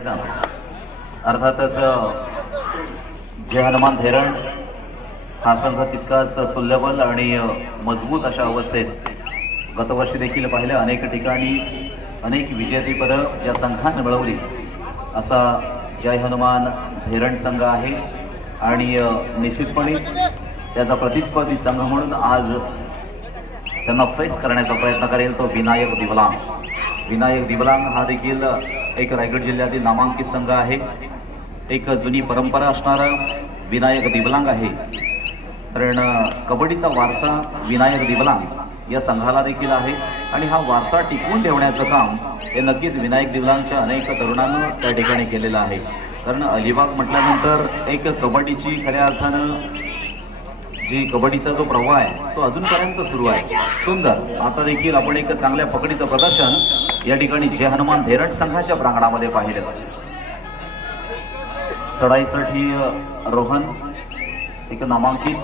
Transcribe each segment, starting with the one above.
अर्थातच जय हनुमान धैरण हा संघ तितकाच तुल्यबल आणि मजबूत अशा अवस्थेत गतवर्षी देखील पाहिलं अनेक ठिकाणी अनेक विजेतेपदं या संघाने मिळवली असा जय हनुमान धैरण संघ आहे आणि निश्चितपणे त्याचा प्रतिस्पर्धी संघ म्हणून आज त्यांना फेस करण्याचा प्रयत्न करेल तो विनायक दिवलांग। विनायक दिवलांग हा देखील एक रायगड जिल्ह्यातील नामांकित संघ आहे। एक जुनी परंपरा असणारा विनायक दिवलांग आहे, कारण कबड्डीचा वारसा विनायक दिवलांग या संघाला देखील आहे आणि हा वारसा टिकवून ठेवण्याचं काम हे नक्कीच विनायक दिवलांगच्या अनेक तरुणांना त्या ठिकाणी केलेलं आहे। कारण अलिबाग म्हटल्यानंतर एक कबड्डीची खऱ्या अर्थानं जी कबड्डीचा जो प्रवाह आहे तो अजूनपर्यंत सुरू आहे। सुंदर आता देखील आपण एक चांगल्या पकडीचं प्रदर्शन या ठिकाणी जय हनुमान धैरण संघाच्या प्रांगणामध्ये पाहिलं। चढाईसाठी रोहन एक नामांकित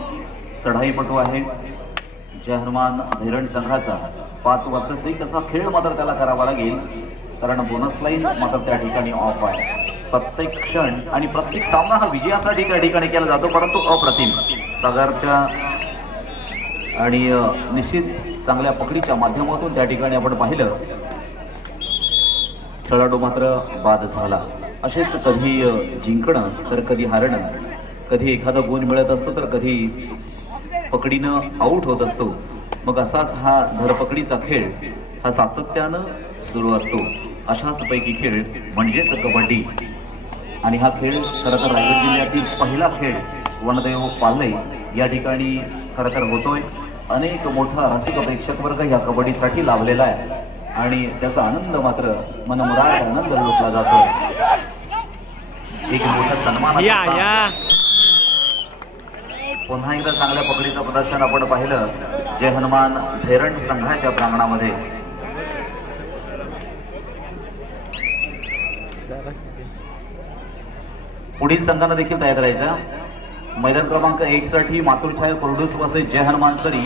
चढाईपटू आहे जय हनुमान धैरण संघाचा। 5 वर्षाचा त्याचा खेळ मात्र त्याला करावा लागेल, कारण बोनस लाईन मात्र त्या ठिकाणी ऑफ आहे। प्रत्येक क्षण आणि प्रत्येक सामना हा विजयासाठी त्या ठिकाणी केला जातो, परंतु अप्रतिम सागरच्या आणि निश्चित चांगल्या पकडीच्या माध्यमातून त्या ठिकाणी आपण पाहिलं खेळाडू मात्र बाद झाला। असेच कधी जिंकणं तर कधी हारणं, कधी एखादा गुण मिळत असतो तर कधी पकडीनं आऊट होत असतो। मग असाच हा धरपकडीचा खेळ हा सातत्यानं सुरू असतो। अशाच पैकी खेळ म्हणजेच कबड्डी आणि हा खेळ खरं तर रायगड जिल्ह्यातील पहिला खेळ वनदेव पालय या ठिकाणी खरं तर होतोय। अनेक मोठा रसिक प्रेक्षक वर्ग या कबड्डीसाठी लाभलेला आहे आणि त्याचा आनंद मात्र मनमुराद आनंद लुटला जातो। एक मोठा सन्मान पुन्हा एकदा चांगल्या पकडीचं प्रदर्शन आपण पाहिलं जय हनुमान धैरण संघाच्या प्रांगणामध्ये। पुढील संघांना देखील तयार करायचा। मैदान क्रमांक 1 साठी मातुरछाया कोरडूस वसेस जय हनुमान सरी,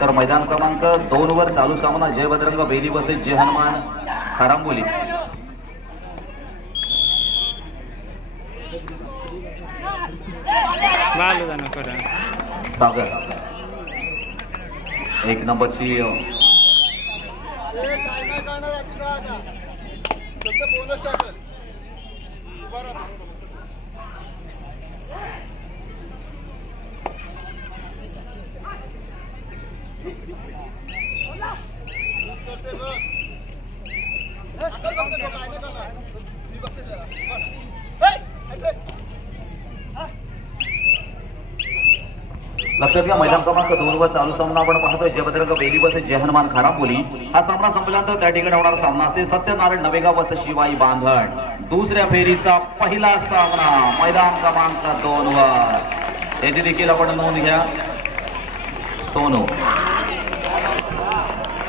तर मैदान क्रमांक 2 वर चालू सामना जय बजरंग बेली वसेस जय हनुमान खारांबोली। सागर 1 नंबरची लक्षात घ्या मैदान क्रमांक 2 वर चालू सामना आपण पाहतोय जय बजरंग बेली वसेस जय हनुमान खारांबोली। हा सामना संपल्यानंतर त्या ठिकाणी होणारा सामना असेल सत्यनारायण नवेगाव वसेस शिवाई बांधण। दुसऱ्या फेरीचा पहिला सामना मैदान क्रमांक 2 वर याची देखील आपण नोंद घ्या। सोनू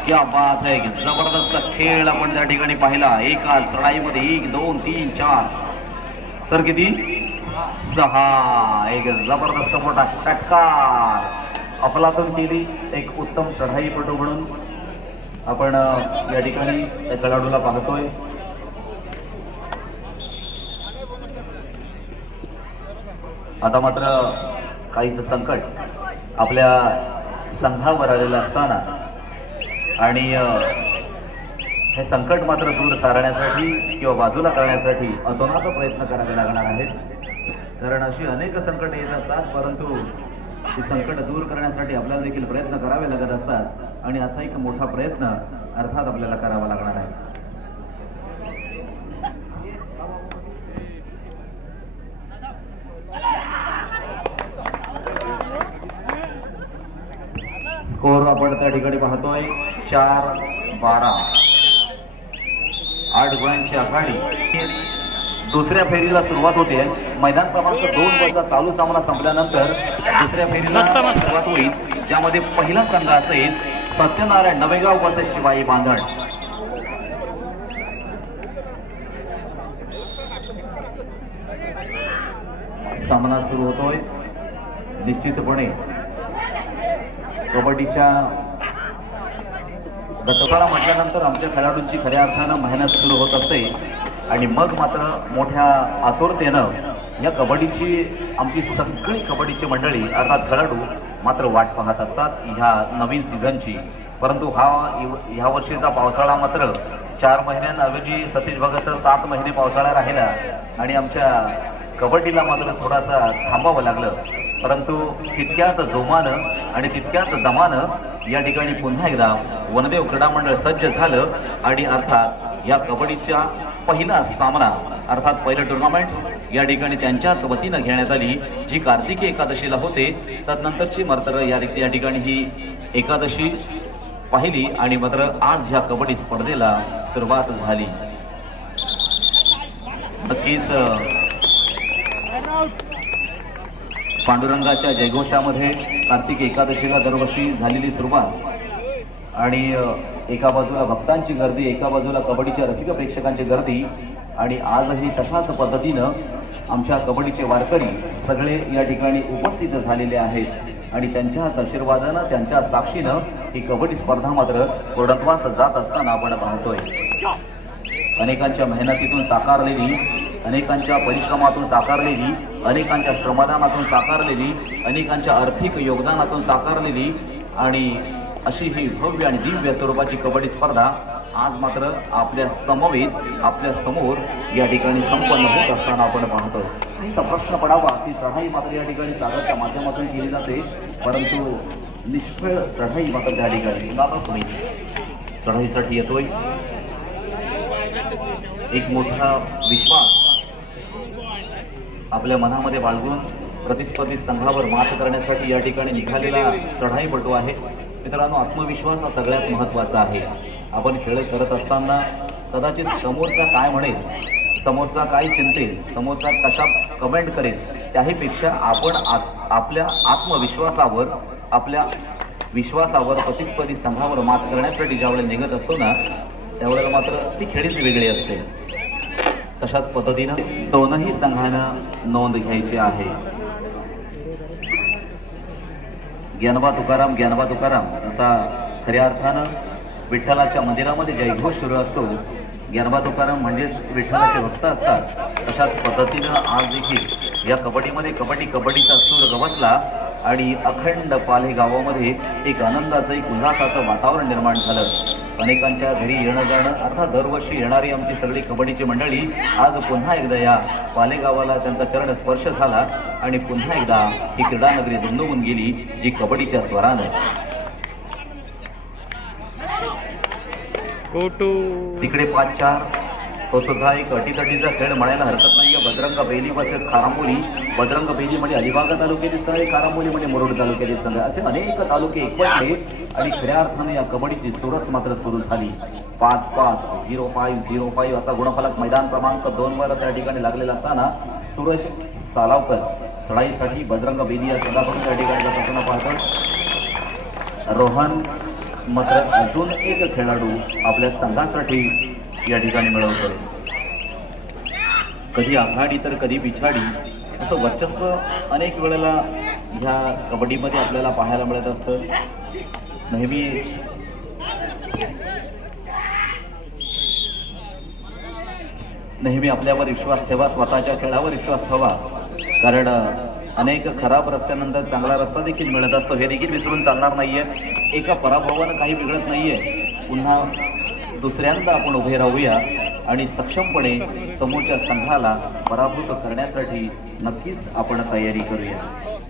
क्या बात है, जबरदस्त खेळ आपण त्या ठिकाणी पाहिला। एका चढाईमध्ये 1 2 3 4 तर किती 6 एक जबरदस्त मोठा षटकार अफलातून केली। एक उत्तम चढाईपटू म्हणून आपण या ठिकाणी त्या खेळाडूला पाहतोय। आता मात्र काहीच संकट आपल्या संघावर आलेलं असताना आणि हे संकट मात्र दूर सारण्यासाठी किंवा बाजूला करण्यासाठी अतोनात प्रयत्न करावे लागणार आहेत, कारण अशी अनेक संकट येत असतात, परंतु ती संकट दूर करण्यासाठी आपल्याला देखील प्रयत्न करावे लागत असतात आणि असा एक मोठा प्रयत्न अर्थात आपल्याला करावा लागणार आहे। स्कोर आपण त्या ठिकाणी पाहतोय 4-12 8 गुणांची आघाडी। दुसऱ्या फेरीला सुरुवात होते। मैदान क्रमांक 2 वरचा चालू सामना संपल्यानंतर दुसऱ्या फेरीला सुरुवात होईल, ज्यामध्ये पहिला संघ असेल सत्यनारायण नवेगाव वसेस शिवाई बांधण। सामना सुरू होतोय। निश्चितपणे कबड्डीच्या गतकाळा म्हटल्यानंतर आमच्या खेळाडूंची खऱ्या अर्थानं मेहनत सुरू होत असते। आणि मग मात्र मोठ्या आतुरतेनं या कबड्डीची आमची सगळी कबड्डीची मंडळी अर्थात खेळाडू मात्र वाट पाहत असतात ह्या नवीन सीझनची. परंतु ह्या वर्षीचा पावसाळा मात्र 4 महिन्यांऐवजी सतीश भगत सर 7 महिने पावसाळा राहिला आणि आमच्या कबड्डीला मात्र थोडासा थांबावं लागलं. परंतु तितक्याच जोमानं आणि तितक्याच दमानं या ठिकाणी पुन्हा एकदा वनदेव क्रीडा मंडळ सज्ज झालं आणि अर्थात या कबड्डीच्या पहिला सामना अर्थात पहिलं टुर्नामेंट या ठिकाणी त्यांच्याच वतीनं घेण्यात आली जी कार्तिकी एकादशीला होते. तदनंतरची मात्र या ठिकाणी ही एकादशी पाहिली आणि मात्र आज ह्या कबड्डी स्पर्धेला सुरुवात झाली. नक्कीच पांडुरंगाच्या जयघोषामध्ये कार्तिक एकादशीला दरवर्षी झालेली सुरुवात आणि एका बाजूला भक्तांची गर्दी, एका बाजूला कबड्डीच्या रसिक प्रेक्षकांची गर्दी आणि आजही तशाच पद्धतीनं आमच्या कबड्डीचे वारकरी सगळे या ठिकाणी उपस्थित झालेले आहेत आणि त्यांच्याच आशीर्वादानं त्यांच्या साक्षीनं ही कबड्डी स्पर्धा मात्र पूर्णत्वास जात असताना आपण पाहतोय. अनेकांच्या मेहनतीतून साकारलेली, अनेकांच्या परिश्रमातून साकारलेली, अनेकांच्या श्रमदानातून साकारलेली, अनेकांच्या आर्थिक योगदानातून साकारलेली आणि अशी ही भव्य आणि दिव्य स्वरूपाची कबड्डी स्पर्धा आज मात्र आपल्या समवेत आपल्या समोर या ठिकाणी संपन्न होत असताना आपण पाहतोय. काहीसा प्रश्न पडावा ती चढाई मात्र या ठिकाणी सागरच्या माध्यमातून केली जाते परंतु निष्फळ चढाई मात्र त्या ठिकाणी तुम्ही चढाईसाठी येतोय. एक मोठा विश्वास आपल्या मनामध्ये बाळगून प्रतिस्पर्धी संघावर मात करण्यासाठी या ठिकाणी निघालेला चढाईपटू आहे. मित्रांनो, आत्मविश्वास हा सगळ्यात महत्त्वाचा आहे. आपण खेळ करत असताना कदाचित समोरचा काय म्हणेल, समोरचा काय चिंतेल, समोरचा कशा कमेंट करेल त्याहीपेक्षा आपण आपल्या आत्मविश्वासावर, आपल्या विश्वासावर प्रतिस्पर्धी संघावर मात करण्यासाठी ज्यावेळेला निघत असतो ना त्यावेळेला मात्र ती खेळीच वेगळी असते. तशाच पद्धतीनं दोनही संघानं नोंद घ्यायची आहे. ज्ञानोबा तुकाराम, ज्ञानोबा तुकाराम असा खऱ्या अर्थानं विठ्ठलाच्या मंदिरामध्ये जयघोष सुरू असतो. ज्ञानोबा तुकाराम म्हणजेच विठ्ठलाचे भक्त असतात. तशाच पद्धतीनं आज देखील या कबड्डीमध्ये कबड्डीचा सूर गवसला आणि अखंड पाले गावामध्ये एक आनंदाचं, एक उल्हासाचं वातावरण निर्माण झालं. अनेकांच्या घरी येणं जाणं अर्थात दरवर्षी येणारी आमची सगळी कबड्डीची मंडळी आज पुन्हा एकदा या पालेगावाला त्यांचा चरण स्पर्श झाला आणि पुन्हा एकदा ही क्रीडा नगरी दुमदुमून गेली जी कबड्डीच्या स्वरानं. तिकडे 5-4 तो सुद्धा एक अटीतटीचा खेळ म्हणायला हरकत नाहीये. बजरंग बेली वर्सेस खारांबोली. बजरंग बेली म्हणजे अलिबाग तालुक्यातील संघ, खारांबोली म्हणजे मुरुड तालुक्यातील संघ, असे अनेक तालुके एकवटले आणि खऱ्या अर्थाने या कबड्डीची चुरस मात्र सुरू झाली. 5-5, 0-5 असा गुणफलक मैदान क्रमांक 2 वर त्या ठिकाणी लागलेला असताना सूरज सालावकर चढाईसाठी बजरंग बेली या संघाकडून त्या ठिकाणी जात असताना पाहतो. रोहन मात्र अजून एक खेळाडू आपल्या संघासाठी या ठिकाणी मिळवतोय. कधी आघाडी तर कधी पिछाडी असं वर्चस्व अनेक वेळेला ह्या कबड्डीमध्ये आपल्याला पाहायला मिळत असतं. नेहमी आपल्यावर विश्वास ठेवा, स्वतःच्या खेळावर विश्वास ठेवा, कारण अनेक खराब रस्त्यानंतर चांगला रस्ता देखील मिळत असतो हे देखील विसरून चालणार नाहीये. एका पराभवानं काही बिघडत नाहीये. पुन्हा दुसऱ्यांदा आपण उभे राहूया आणि सक्षमपणे समोरच्या संघाला पराभूत करण्यासाठी नक्कीच आपण तयारी करूया.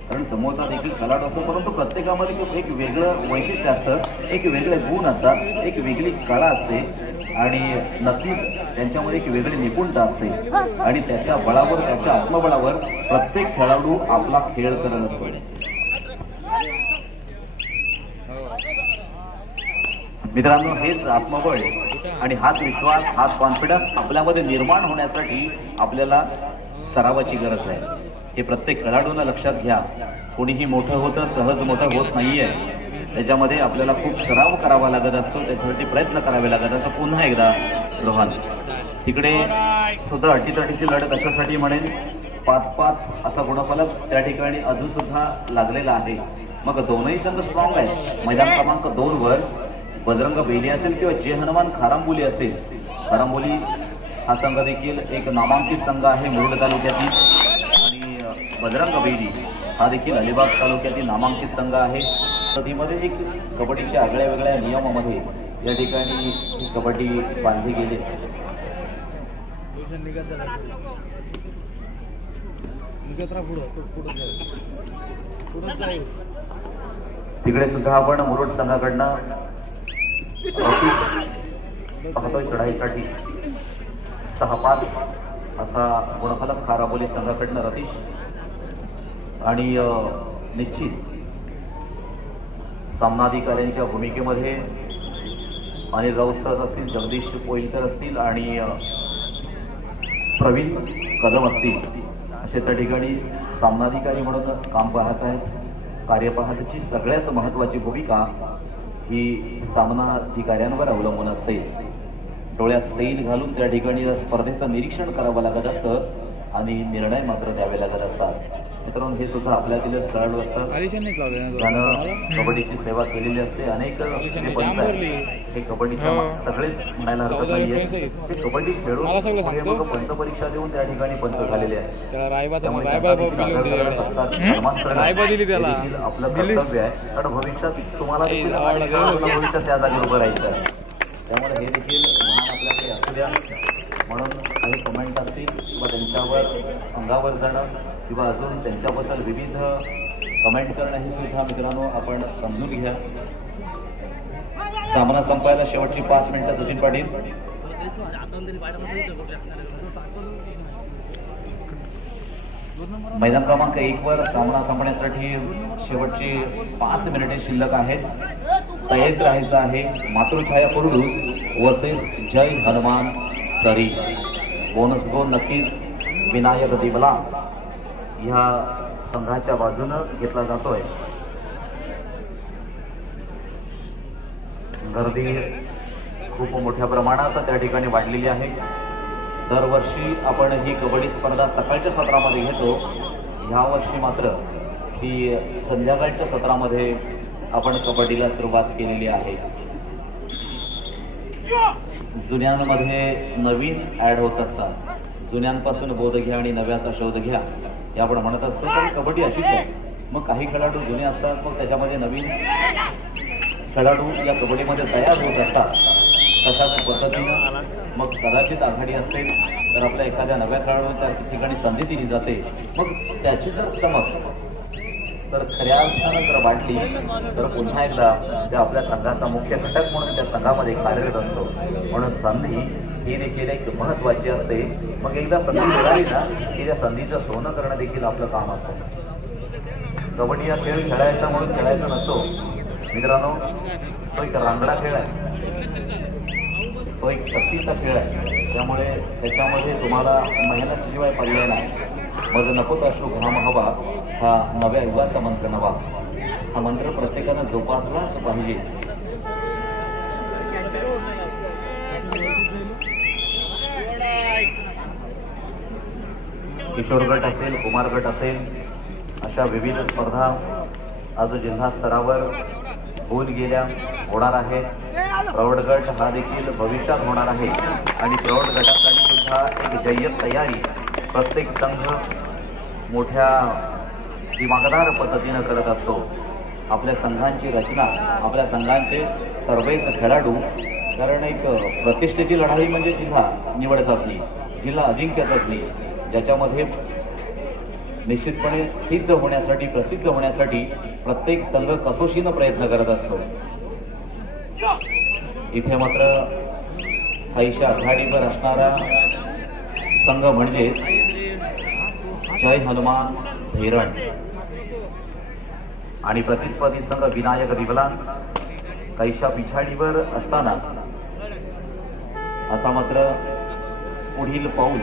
कारण समोरचा देखील खेळाडू असतो परंतु प्रत्येकामध्ये एक वेगळं वैशिष्ट्य असतं, एक वेगळे गुण असतात, एक वेगळी कला असते आणि नक्कीच त्यांच्यामध्ये एक वेगळी निपुणता असते आणि त्याच्या बळावर, त्याच्या आत्मबळावर प्रत्येक खेळाडू आपला खेळ करत असतो. मित्रांनो, हेच आत्मबळ आणि हाच विश्वास, हाच कॉन्फिडन्स आपल्यामध्ये निर्माण होण्यासाठी आपल्याला सरावाची गरज आहे. हे प्रत्येक खेळाडूंना लक्षात घ्या. कोणीही मोठं होतं सहज मोठं होत नाहीये. त्याच्यामध्ये आपल्याला खूप सराव करावा लागत असतो, त्याच्यासाठी प्रयत्न करावे लागत असतो. पुन्हा एकदा रोहन तिकडे सुद्धा अटीतटीची लढत अशासाठी म्हणेन 5-5 असा गुणफलक त्या ठिकाणी अजून सुद्धा लागलेला आहे. मग दोनही संघ स्ट्रॉंग आहेत. मैदान क्रमांक 2 वर बजरंग बेली असेल किंवा जय हनुमान खारांबोली असेल. खारांबोली हा संघ देखील एक नामांकित संघ आहे मुरुड तालुक्यातील आणि बजरंग बेदी हा देखील अलिबाग तालुक्यातील नामांकित संघ आहे। नदीमध्ये एक कबड्डीच्या आगळ्या वेगळ्या नियमामध्ये या ठिकाणी कबड्डी बांधली गेली। तिकडे सुद्धा आपण मुरुड संघाकडनं पाहतोय चढाईसाठी 6-5 असा गुणफलक खाराबोली संघाकडनं रतीश आणि निश्चित सामनाधिकाऱ्यांच्या भूमिकेमध्ये अनिल राऊत असतील, जगदीश पोईलकर असतील आणि प्रवीण कदम असतील असे त्या ठिकाणी सामनाधिकारी म्हणून काम पाहत आहेत। कार्यपाहकाची सगळ्यात महत्त्वाची भूमिका ही सामनाधिकाऱ्यांवर अवलंबून असते। डोळ्यात सैल घालून त्या ठिकाणी स्पर्धेचं निरीक्षण करावं लागत असतं आणि निर्णय मात्र द्यावे लागत असतात। मित्रांनो, हे सुद्धा आपल्यातील खेळाडू असतात, त्यानं कबड्डीची सेवा केलेली असते। अनेक हे कबड्डीच्या सगळेच म्हणायला हरकत नाहीये, हे कबड्डी खेळून पंच परीक्षा देऊन त्या ठिकाणी पंच झालेले आहेत। आपलं कर्तव्य आहे, कारण भविष्यात तुम्हाला भविष्यात त्या जागी उभं राहायचं आहे। त्यामुळे हे देखील महान आपल्याकडे असू द्या म्हणून काही कमेंट असतील किंवा त्यांच्यावर अंगावर जाणं किंवा अजून त्यांच्याबद्दल विविध कमेंट करणं हे सुद्धा मित्रांनो आपण समजून घ्या। सामना संपायला शेवटची 5 मिनिटं। सचिन पाटील मैदान क्रमांक 1 वर सामना संपण्यासाठी शेवटची 5 मिनिटे शिल्लक आहेत। तयारीत राहायचं आहे। मातृछाया पुरुष वर्सेस जय हनुमान तरी। बोनस गोल नक्कीच विनायक दिवला ह्या संघाच्या बाजूनं घेतला जातोय। गर्दी खूप मोठ्या प्रमाणात त्या ठिकाणी वाढलेली आहे। दरवर्षी आपण ही कबड्डी स्पर्धा सकाळच्या सत्रामध्ये घेतो, ह्यावर्षी मात्र ही संध्याकाळच्या सत्रामध्ये आपण कबड्डीला सुरुवात केलेली आहे। जुन्यांमध्ये नवीन ऍड होत असतात, जुन्यांपासून बोध घ्या आणि नव्याचा शोध घ्या हे आपण म्हणत असतो। तर कबड्डी अशीच आहे, मग काही खेळाडू जुने असतात, मग त्याच्यामध्ये नवीन खेळाडू या कबड्डीमध्ये तयार होत असतात। तशाच पद्धतीनं मग कदाचित आघाडी असेल तर आपल्या एखाद्या नव्या खेळाडूला त्या ठिकाणी संधी दिली जाते। मग त्याची जर चमक तर खऱ्या अर्थानं जर वाढली तर पुन्हा एकदा त्या आपल्या संघाचा मुख्य घटक म्हणून त्या संघामध्ये कार्यरत असतो। म्हणून संधी ही देखील एक महत्त्वाची असते। मग एकदा संधी मिळाली ना की त्या संधीचं सोनं करणं देखील आपलं काम असतं। कबड्डी हा खेळ खेळायचा म्हणून खेळायचा नसतो मित्रांनो, तो एक रांगडा खेळ आहे, तो एक शक्तीचा खेळ आहे। त्यामुळे त्याच्यामध्ये तुम्हाला मेहनत शिवाय पर्याय नाही। मग नकोत अश्रू घाम हवा हा नव्या युगाचा मंत्र नवा, हा मंत्र प्रत्येकानं जोपासलाच पाहिजे। किशोर गट असेल, कुमार गट असेल, अशा विविध स्पर्धा आज जिल्हा स्तरावर होऊन गेल्या, होणार आहे। प्रौढ गट हा देखील भविष्यात होणार आहे आणि प्रौढ गटासाठी सुद्धा एक जय्यत तयारी प्रत्येक संघ मोठ्या दिमागदार पद्धतीनं करत असतो। आपल्या संघांची रचना, आपल्या संघांचे सर्वच खेळाडू, कारण एक प्रतिष्ठेची लढाई म्हणजे जिल्हा निवड चाचणी, जिल्हा अजिंक्य चाचणी, ज्याच्यामध्ये निश्चितपणे सिद्ध होण्यासाठी, प्रसिद्ध होण्यासाठी प्रत्येक संघ कसोशीनं प्रयत्न करत असतो। इथे मात्र काहीशा आघाडीवर असणारा संघ म्हणजे जय हनुमान धैरण आणि प्रतिस्पर्धी संघ विनायक दिवला काहीशा पिछाडीवर असताना आता मात्र पुढील पाऊल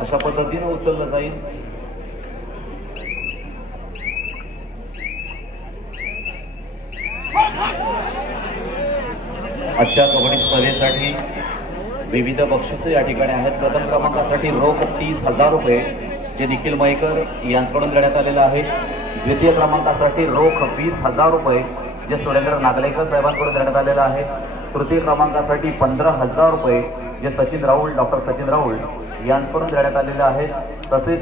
अशा पद्धतीने उचललं जाईल। आजच्या कबड्डी स्पर्धेसाठी विविध बक्षिसे या ठिकाणी आहेत। प्रथम क्रमांकासाठी रोख 30,000 रुपये जे निखिल मयेकर यांच्याकडून देण्यात आलेलं आहे। द्वितीय क्रमांकासाठी रोख 20,000 रुपये जे सुरेंद्र नागलेकर साहेबांकडून देण्यात आलेलं आहे। तृतीय क्रमांकासाठी 15,000 रुपये जे सचिन राऊळ डॉक्टर सचिन राऊळ यांकडून देण्यात आलेले आहेत. तसेच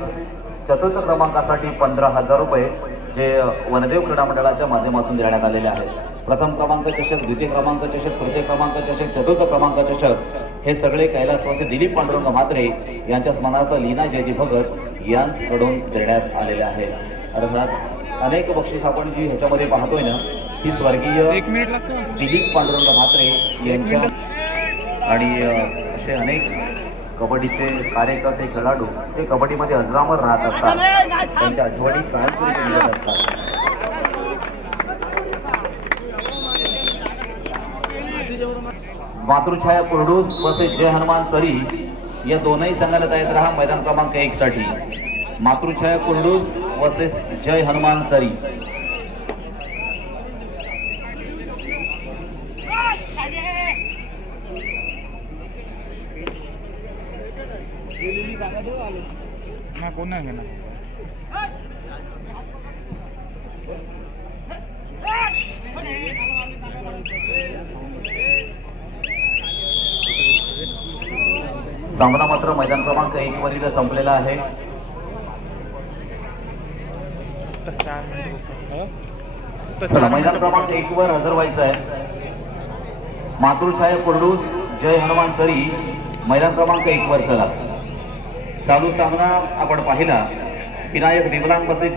चतुर्थ क्रमांकासाठी 15,000 रुपये जे वनदेव क्रीडा मंडळाच्या माध्यमातून देण्यात आलेले आहेत. प्रथम क्रमांक चषक, द्वितीय क्रमांक चषक, तृतीय क्रमांक चषक, चतुर्थ क्रमांक चषक हे सगळे कैलासवासी दिलीप पांडुरंग म्हात्रे यांच्या स्मरणार्थ लीना जयदीप भगत यांकडून देण्यात आलेले आहेत. अर्थात अनेक बक्षीस आपण जी ह्याच्यामध्ये पाहतोय ना, ही स्वर्गीय दिलीप पांडुरंग म्हात्रे यांच्या आणि असे अनेक कबड्डीचे कार्यकर्ते खेळाडू हे कबड्डीमध्ये अजरामर राहत असतात. त्यांच्या आठवणी कायमस्वरूपी मिळत असतात. मातृछाया कुर्डूस वर्सेस जय हनुमान सरी या दोनही संघाला तयार राहा मैदान क्रमांक 1 साठी. मातृछाया कुर्डूस वर्सेस जय हनुमान सरी. कोण नाही घेणार. सामना मात्र मैदान क्रमांक 1 वरील संपलेला आहे. मैदान क्रमांक 1 वर हजर व्हायचं आहे. मातृछाया कुर्डूस जय हनुमान सरी मैदान क्रमांक 1 वर चला. चालू सामना आपण पाहिला. विनायक दिवलांग वर्सेस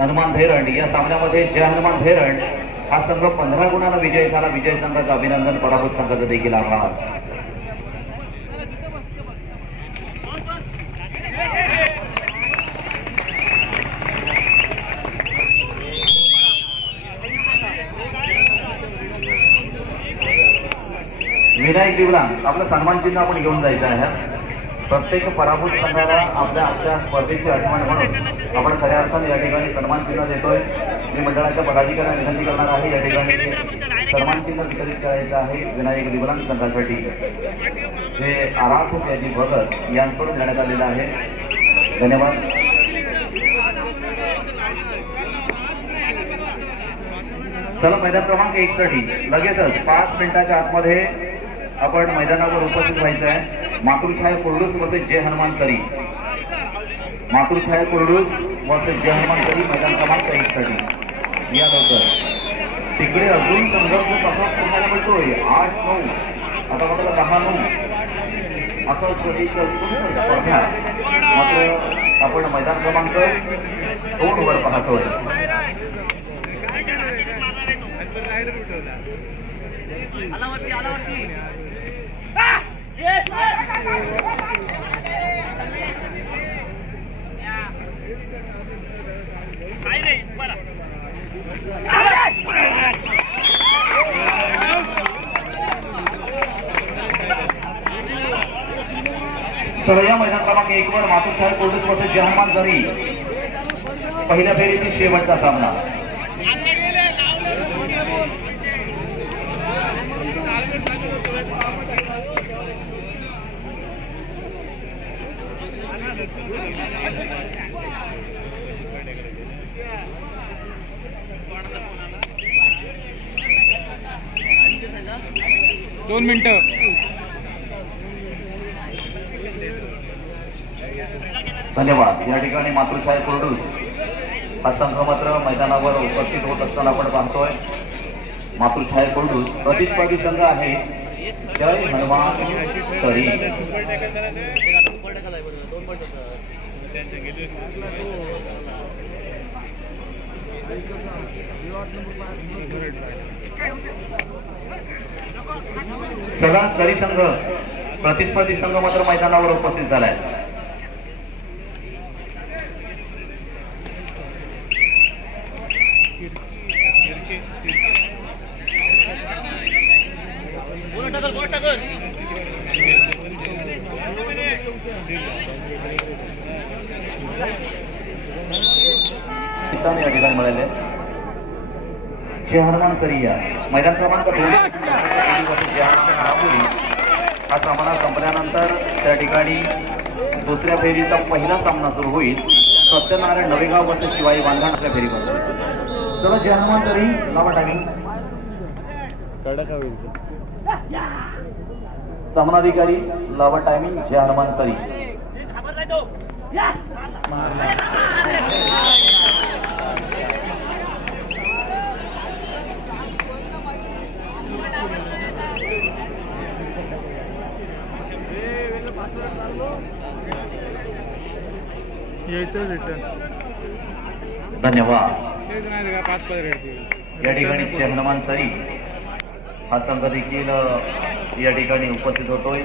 हनुमान धेरंड या सामन्यामध्ये जय हनुमान धेरंड हा संघ 15 गुणांना विजय झाला. विजय संघाचं अभिनंदन, पराभूत संघाचं देखील आभार. विनायक दिवलांग आपलं सन्मान चिन्ह आपण घेऊन जायचं आहे. प्रत्येक पराभूत संघाला आपल्या स्पर्धेची आठवण म्हणून आपण खऱ्या अर्थाने या ठिकाणी सन्मान चिन्ह देतोय. मी मंडळाच्या पदाधिकाऱ्यांना विनंती करणार आहे या ठिकाणी सन्मान चिन्ह वितरित करायचं आहे विनायक दिवलांग संघासाठी जे आराध जयदीप भगत यांकडून देण्यात आलेलं आहे. धन्यवाद. चला मैदान क्रमांक 1 साठी लगेचच 5 मिनिटाच्या आतमध्ये आपण मैदानावर उपस्थित व्हायचं आहे. मातृछाया कुर्डूस वर्सेस जय हनुमान सरी. मातृछाया कुर्डूस वर्सेस जय हनुमान सरी मैदान क्रमांक 1 साठी या लवकर. तिकडे अजून संघर्ष तसाच तुम्हाला मिळतोय. 8-9 आता बघा 10-9 असं एक स्पर्धा मात्र आपण मैदान क्रमांक 2 वर पाहतोय. तर या मैदान क्रमांक 1 वर मातृछाया कुर्डूस वर्सेस जय हनुमान सरी पहिल्या फेरीतील शेवटचा सामना. दोन मिनिटं. धन्यवाद. या ठिकाणी मातृछाया कुर्डूस हा संघ मात्र मैदानावर उपस्थित होत असताना आपण पाहतोय. मातृछाया कुर्डूस प्रतिस्पर्धी संघ आहे जय हनुमान सरी. सगळा सरी संघ प्रतिस्पर्धी संघ मात्र मैदानावर उपस्थित झालाय. या ठिकाणी मिळाले जय हनुमान सरिया मैदान क्रमांक 2 हा सामना संपल्यानंतर त्या ठिकाणी दुसऱ्या फेरीचा पहिला सामना सुरू होईल. सत्यनारायण नवेगाव वर्सेस शिवाई बांधण आपल्या फेरीमध्ये. चला जय हनुमान सरी लावा टाइमिंग. कडक होईल सामनाधिकारी लावा टायमिंग जय हनुमान तरी यायचं रिटर्न धन्यवाद. तेच नाही का 5 रेडची या ठिकाणी जय हनुमान तरी हा संघ देखील या ठिकाणी उपस्थित होतोय.